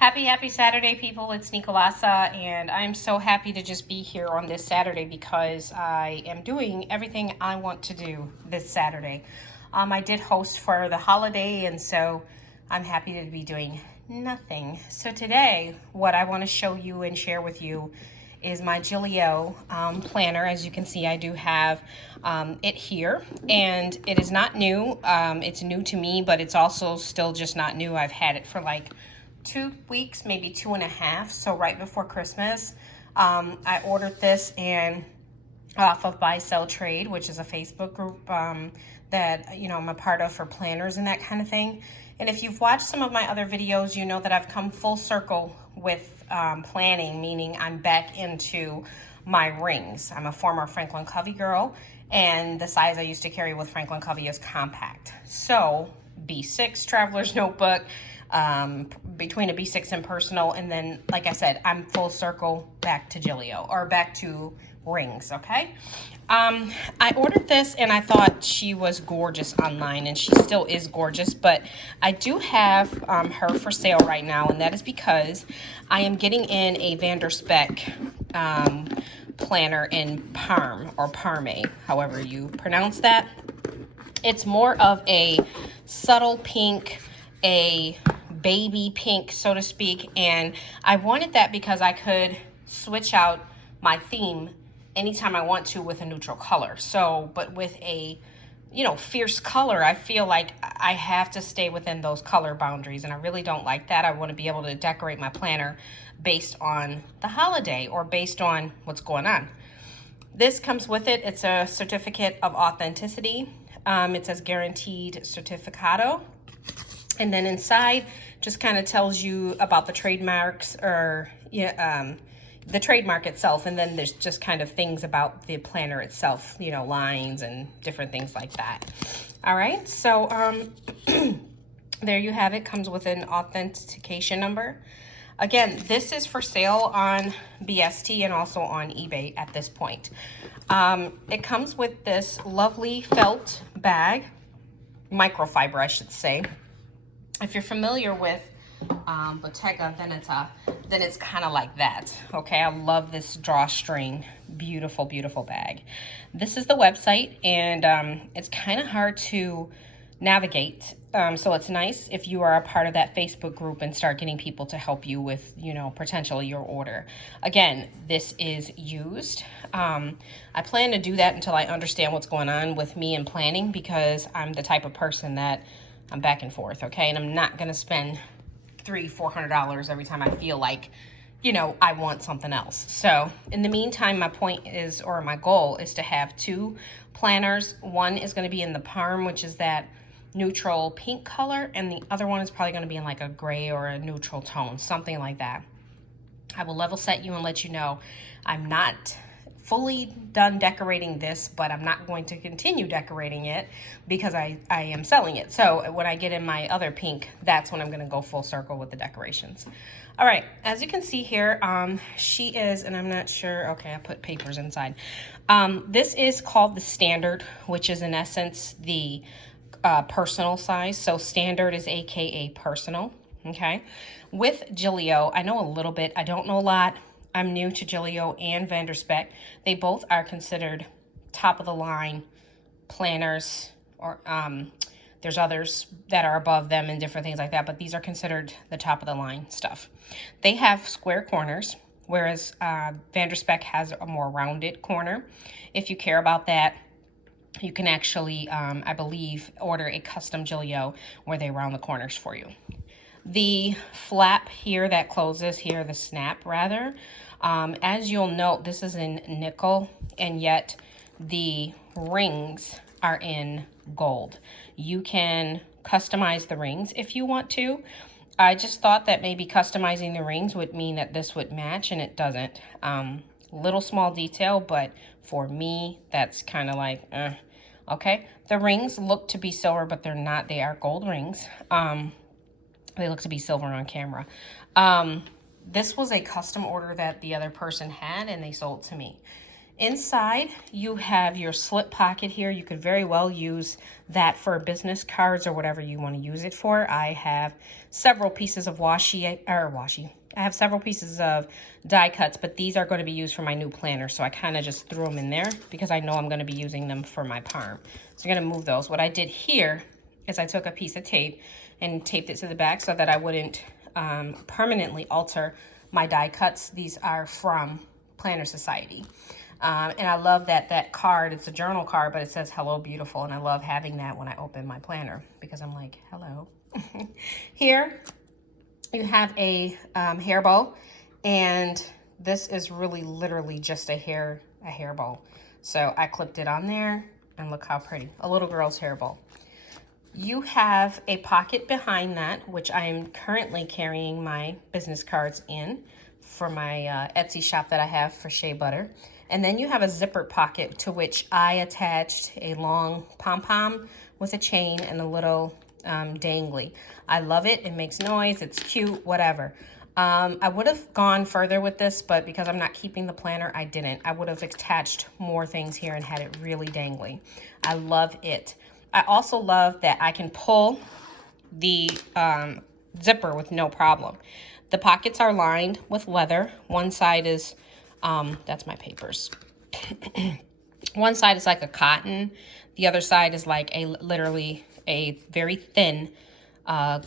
Happy Saturday, people. It's Nicolasa, and I'm so happy to just be here on this Saturday because I am doing everything I want to do this Saturday. I did host for the holiday, and so I'm happy to be doing nothing. So today, what I want to show you and share with you is my Gillio planner. As you can see, I do have it here, and it is not new. It's new to me, but it's also still just not new. I've had it for like 2 weeks, maybe 2.5. So right before Christmas, I ordered this and off of Buy Sell Trade, which is a Facebook group that I'm a part of for planners and that kind of thing. And if you've watched some of my other videos, you know that I've come full circle with planning, meaning I'm back into my rings. I'm a former Franklin Covey girl, and the size I used to carry with Franklin Covey is compact. So B6 Traveler's Notebook, between a B6 and personal, and then like I said, I'm full circle back to Gillio, or back to rings. Okay, I ordered this and I thought she was gorgeous online, and she still is gorgeous, but I do have her for sale right now, and that is because I am getting in a Vanderspec planner in Parme, or Parme, however you pronounce that. It's more of a subtle pink, a baby pink, so to speak, and I wanted that because I could switch out my theme anytime I want to with a neutral color. So, but with a fierce color, I feel like I have to stay within those color boundaries, and I really don't like that. I want to be able to decorate my planner based on the holiday or based on what's going on. This comes with it. It's a certificate of authenticity. It says guaranteed certificado. And then inside just kind of tells you about the trademarks, or the trademark itself. And then there's just kind of things about the planner itself, lines and different things like that. All right, so there you have it. Comes with an authentication number. Again, this is for sale on BST and also on eBay at this point. It comes with this lovely felt bag, microfiber, I should say. If you're familiar with Bottega Veneta, then it's kind of like that. Okay, I love this drawstring, beautiful, beautiful bag. This is the website, and it's kind of hard to navigate. So it's nice if you are a part of that Facebook group and start getting people to help you with, potentially your order. Again, this is used. I plan to do that until I understand what's going on with me and planning, because I'm the type of person that I'm back and forth, okay? And I'm not gonna spend $300-400 every time I feel like, I want something else. So in the meantime, my point is, or my goal is, to have 2 planners. One is gonna be in the Parme, which is that neutral pink color, and the other one is probably gonna be in like a gray or a neutral tone, something like that. I will level set you and let you know I'm not fully done decorating this, but I'm not going to continue decorating it because I am selling it. So when I get in my other pink, that's when I'm going to go full circle with the decorations. All right, as you can see here, she is, and I'm not sure, okay, I put papers inside. This is called the Standard, which is in essence the personal size. So Standard is AKA personal, okay? With Gillio, I know a little bit, I don't know a lot. I'm new to Gillio and Vanderspec. They both are considered top of the line planners, or there's others that are above them and different things like that, but these are considered the top of the line stuff. They have square corners, whereas Vanderspec has a more rounded corner. If you care about that, you can actually, I believe, order a custom Gillio where they round the corners for you. The flap here that closes here, the snap rather, as you'll note, this is in nickel, and yet the rings are in gold. You can customize the rings if you want to. I just thought that maybe customizing the rings would mean that this would match, and it doesn't. Little small detail, but for me, that's kind of like, okay. The rings look to be silver, but they're not. They are gold rings. They look to be silver on camera. This was a custom order that the other person had, and they sold to me. Inside, you have your slip pocket here. You could very well use that for business cards or whatever you want to use it for. I have several pieces of I have several pieces of die cuts, but these are going to be used for my new planner. So I kind of just threw them in there because I know I'm going to be using them for my parm. So I'm going to move those. What I did here is I took a piece of tape and taped it to the back so that I wouldn't permanently alter my die cuts. These are from Planner Society. And I love that card, it's a journal card, but it says, hello, beautiful. And I love having that when I open my planner because I'm like, hello. Here you have a hair bow, and this is really literally just a hair bow. So I clipped it on there, and look how pretty, a little girl's hair bow. You have a pocket behind that, which I am currently carrying my business cards in for my Etsy shop that I have for shea butter. And then you have a zipper pocket to which I attached a long pom-pom with a chain and a little dangly. I love it. It makes noise. It's cute, whatever. I would have gone further with this, but because I'm not keeping the planner, I didn't. I would have attached more things here and had it really dangly. I love it. I also love that I can pull the zipper with no problem. The pockets are lined with leather. One side is, that's my papers. One side is like a cotton. The other side is like literally a very thin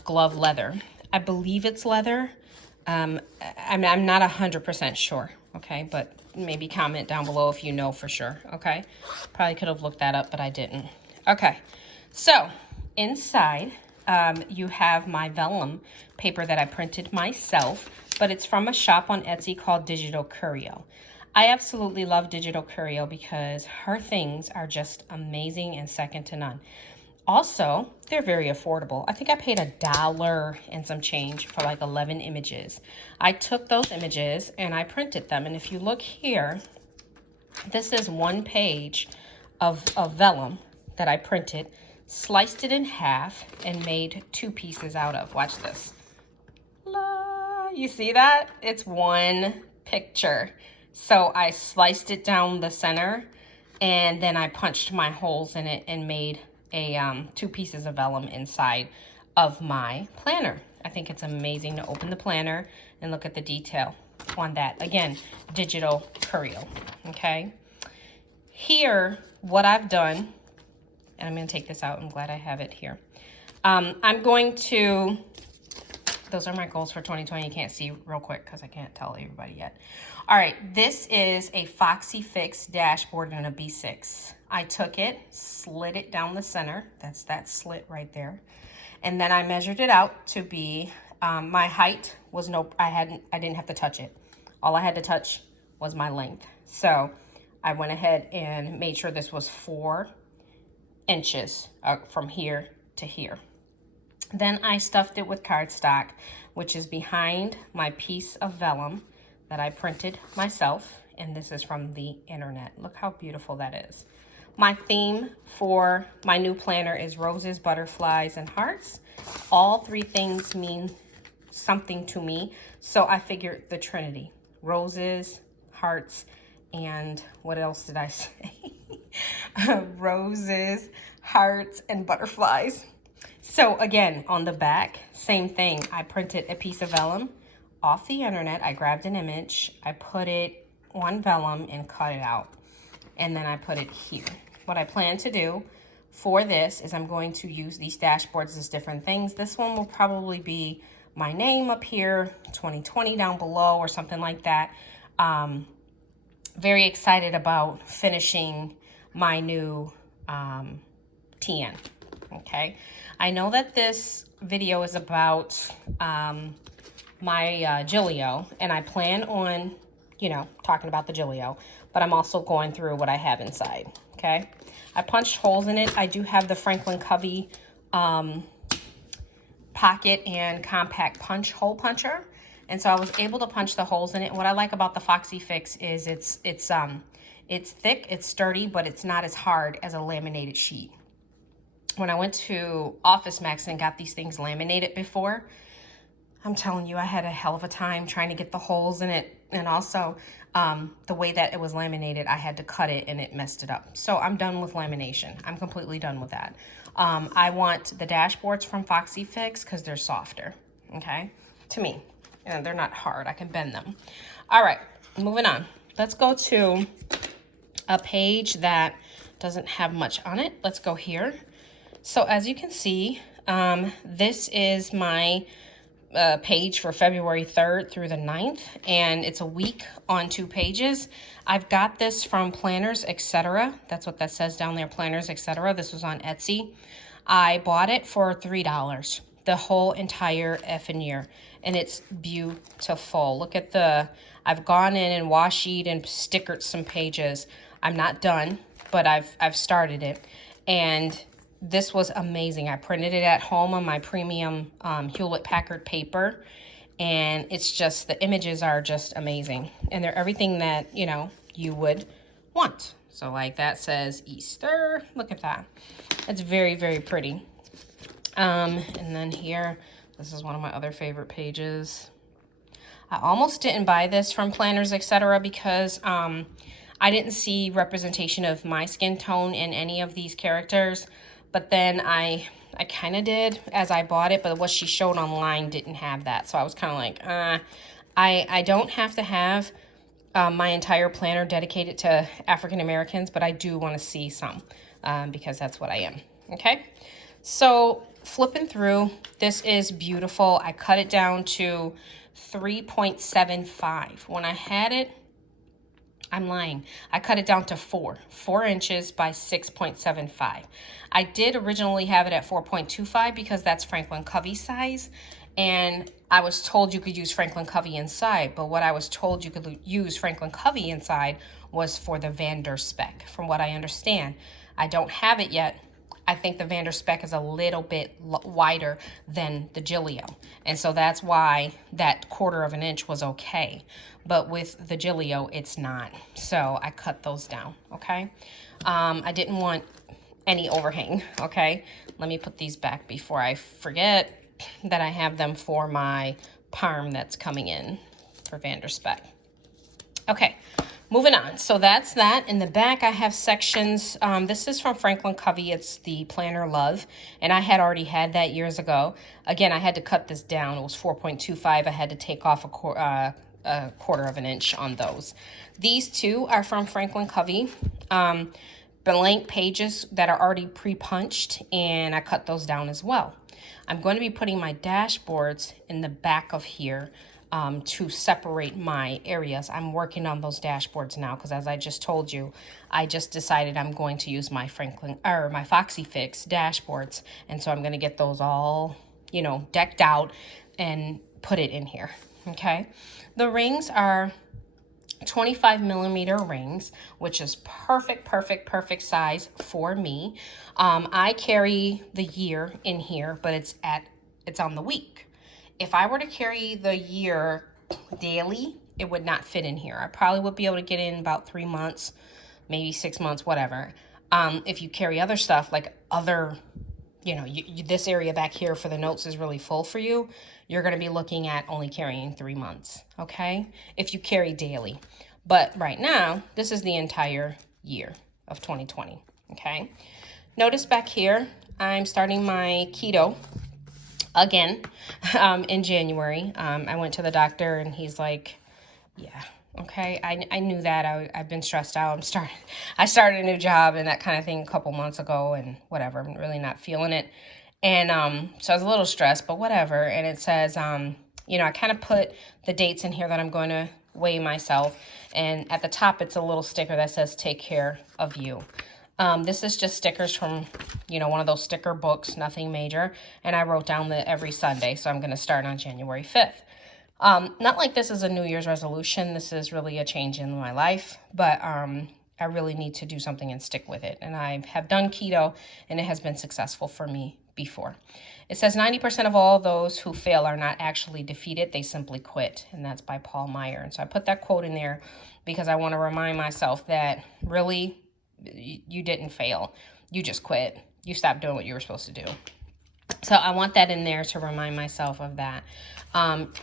glove leather. I believe it's leather. I'm not 100% sure, okay? But maybe comment down below if you know for sure, okay? Probably could have looked that up, but I didn't. Okay, so inside you have my vellum paper that I printed myself, but it's from a shop on Etsy called Digital Curio. I absolutely love Digital Curio because her things are just amazing and second to none. Also, they're very affordable. I think I paid $1 and some change for like 11 images. I took those images and I printed them. And if you look here, this is one page of vellum that I printed, sliced it in half, and made 2 pieces out of. Watch this. You see that? It's one picture. So I sliced it down the center, and then I punched my holes in it and made a 2 pieces of vellum inside of my planner. I think it's amazing to open the planner and look at the detail on that. Again, Digital Curio, okay? Here, what I've done, and I'm going to take this out. I'm glad I have it here. I'm going to, those are my goals for 2020. You can't see real quick because I can't tell everybody yet. All right, this is a Foxy Fix dashboard in a B6. I took it, slid it down the center. That's that slit right there. And then I measured it out to be, my height was I didn't have to touch it. All I had to touch was my length. So I went ahead and made sure this was 4 inches from here to here. Then I stuffed it with cardstock, which is behind my piece of vellum that I printed myself. And this is from the internet. Look how beautiful that is. My theme for my new planner is roses, butterflies, and hearts. All 3 things mean something to me. So I figured the Trinity: roses, hearts, and what else did I say? Roses, hearts, and butterflies. So again, on the back, same thing. I printed a piece of vellum off the internet. I grabbed an image, I put it on vellum and cut it out. And then I put it here. What I plan to do for this is I'm going to use these dashboards as different things. This one will probably be my name up here, 2020 down below, or something like that. Very excited about finishing my new TN, okay? I know that this video is about my Gillio, and I plan on, you know, talking about the Gillio, but I'm also going through what I have inside, okay? I punched holes in it. I do have the Franklin Covey pocket and compact punch hole puncher, and so I was able to punch the holes in it. What I like about the Foxy Fix is it's thick, it's sturdy, but it's not as hard as a laminated sheet. When I went to Office Max and got these things laminated before, I'm telling you, I had a hell of a time trying to get the holes in it. And also the way that it was laminated, I had to cut it and it messed it up. So I'm done with lamination. I'm completely done with that. I want the dashboards from Foxy Fix because they're softer, okay? To me, and they're not hard. I can bend them. All right, moving on. Let's go to a page that doesn't have much on it. Let's go here. So as you can see, this is my page for February 3rd through the 9th, and it's a week on 2 pages. I've got this from Planners, etc. That's what that says down there, Planners, etc. This was on Etsy. I bought it for $3, the whole entire effing year, and it's beautiful. Look at I've gone in and washi and stickered some pages. I'm not done, but I've started it, and this was amazing. I printed it at home on my premium Hewlett-Packard paper, and it's just, the images are just amazing, and they're everything that, you know, you would want. So like that says Easter. Look at that. It's very, very pretty. And then here, this is one of my other favorite pages. I almost didn't buy this from Planners, etc. because I didn't see representation of my skin tone in any of these characters. But then I kind of did as I bought it, but what she showed online didn't have that. So I was kind of like, I don't have to have my entire planner dedicated to African Americans, but I do want to see some because that's what I am. Okay, so flipping through, this is beautiful. I cut it down to 3.75. When I had it, I'm lying. I cut it down to 4 inches by 6.75. I did originally have it at 4.25 because that's Franklin Covey size. And I was told you could use Franklin Covey inside, but what I was told you could use Franklin Covey inside was for the Vanderspec, from what I understand. I don't have it yet. I think the Vanderspec is a little bit wider than the Gillio. And so that's why that 1/4 inch was okay. But with the Gillio, it's not. So I cut those down, okay? I didn't want any overhang, okay? Let me put these back before I forget that I have them for my Parm that's coming in for Vanderspec. Okay, moving on. So that's that. In the back, I have sections. This is from Franklin Covey. It's the Planner Love, and I had already had that years ago. Again, I had to cut this down. It was 4.25. I had to take off a 1/4 inch on those. These two are from Franklin Covey. Blank pages that are already pre-punched, and I cut those down as well. I'm going to be putting my dashboards in the back of here to separate my areas. I'm working on those dashboards now because, as I just told you, I just decided I'm going to use my my Foxy Fix dashboards, and so I'm going to get those all, you know, decked out and put it in here. Okay, the rings are 25mm rings, which is perfect size for me. I carry the year in here, but it's on the week. If I were to carry the year daily, it would not fit in here. I probably would be able to get in about 3 months, maybe 6 months, whatever. If you carry other stuff, like other, you know, this area back here for the notes is really full for you, you're going to be looking at only carrying 3 months, okay? If you carry daily. But right now, this is the entire year of 2020, okay? Notice back here, I'm starting my keto again in January. I went to the doctor and he's like, yeah, okay, I knew that. I've been stressed out. I started a new job and that kind of thing a couple months ago and whatever. I'm really not feeling it. And so I was a little stressed, but whatever. And it says, you know, I kind of put the dates in here that I'm going to weigh myself. And at the top, it's a little sticker that says, take care of you. This is just stickers from, you know, one of those sticker books, nothing major. And I wrote down the every Sunday. So I'm going to start on January 5th. Not like this is a New Year's resolution. This is really a change in my life. But I really need to do something and stick with it. And I have done keto, and it has been successful for me before. It says 90% of all those who fail are not actually defeated. They simply quit. And that's by Paul Meyer. And so I put that quote in there because I want to remind myself that really you didn't fail. You just quit. You stopped doing what you were supposed to do. So I want that in there to remind myself of that.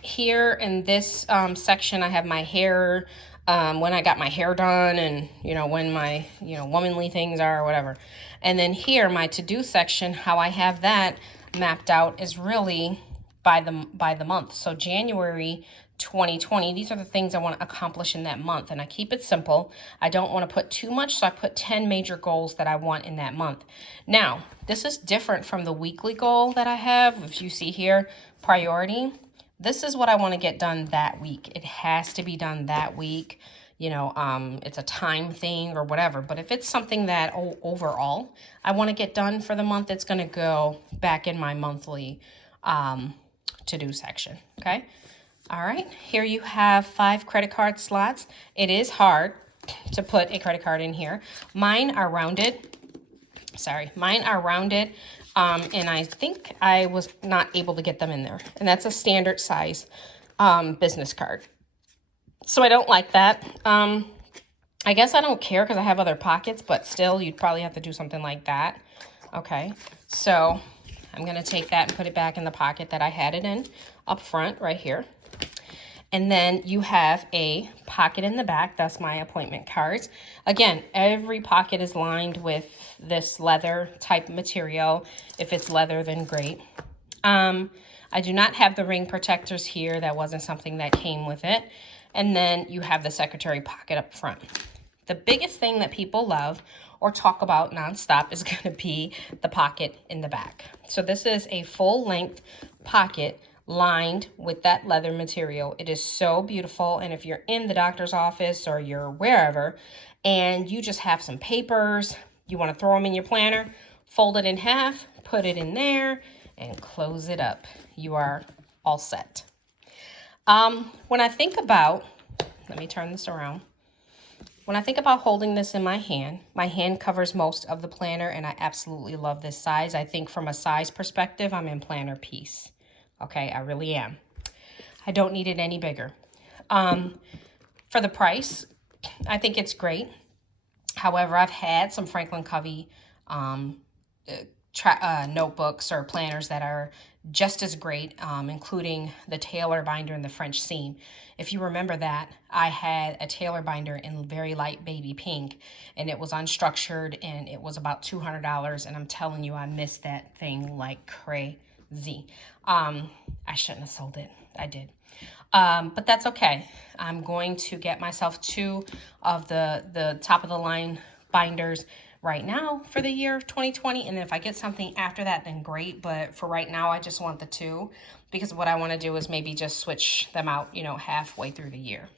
Here in this section, I have my hair, when I got my hair done, and, you know, when my, you know, womanly things are or whatever. And then here, my to-do section, how I have that mapped out is really by the month. So January 2020, these are the things I want to accomplish in that month. And I keep it simple. I don't want to put too much, so I put 10 major goals that I want in that month. Now, this is different from the weekly goal that I have. If you see here, priority. This is what I want to get done that week. It has to be done that week. You know, it's a time thing or whatever. But if it's something that overall I want to get done for the month, it's going to go back in my monthly to-do section. Okay. All right. Here you have 5 credit card slots. It is hard to put a credit card in here. Mine are rounded. Sorry, mine are rounded. And I think I was not able to get them in there. And that's a standard size business card. So I don't like that. I guess I don't care because I have other pockets, but still you'd probably have to do something like that. Okay, so I'm going to take that and put it back in the pocket that I had it in up front right here. And then you have a pocket in the back. That's my appointment cards. Again, every pocket is lined with this leather type material. If it's leather, then great. I do not have the ring protectors here. That wasn't something that came with it. And then you have the secretary pocket up front. The biggest thing that people love or talk about nonstop is going to be the pocket in the back. So this is a full length pocket lined with that leather material. It is so beautiful. And if you're in the doctor's office or you're wherever and you just have some papers, you want to throw them in your planner, fold it in half, put it in there, and close it up. You are all set. When I think about, let me turn this around. When I think about holding this in my hand covers most of the planner, and I absolutely love this size. I think from a size perspective, I'm in planner piece. Okay, I really am. I don't need it any bigger. For the price, I think it's great. However, I've had some Franklin Covey notebooks or planners that are just as great, including the Taylor binder and the French seam. If you remember that, I had a Taylor binder in very light baby pink, and it was unstructured, and it was about $200, and I'm telling you, I missed that thing like crazy. I shouldn't have sold it. I did. But that's okay. I'm going to get myself 2 of the top of the line binders right now for the year 2020. And if I get something after that, then great. But for right now, I just want the 2 because what I want to do is maybe just switch them out, you know, halfway through the year.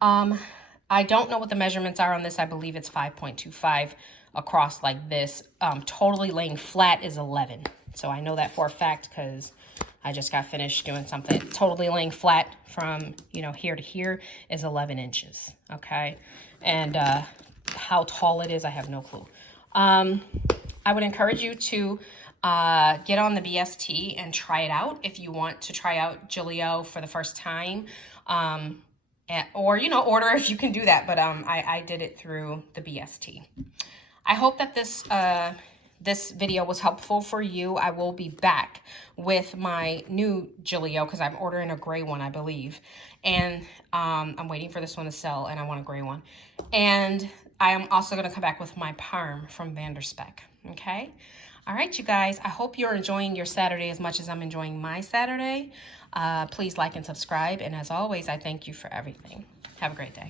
I don't know what the measurements are on this. I believe it's 5.25 across like this. Totally laying flat is 11. So I know that for a fact because I just got finished doing something. Totally laying flat from, you know, here to here is 11 inches. Okay. And how tall it is, I have no clue. I would encourage you to get on the BST and try it out if you want to try out Gillio for the first time. Or, you know, order if you can do that. But I did it through the BST. I hope that this video was helpful for you. I will be back with my new Gillio because I'm ordering a gray one, I believe. And I'm waiting for this one to sell, and I want a gray one. And I am also going to come back with my Parm from Vanderspec. Okay? All right, you guys. I hope you're enjoying your Saturday as much as I'm enjoying my Saturday. Please like and subscribe. And as always, I thank you for everything. Have a great day.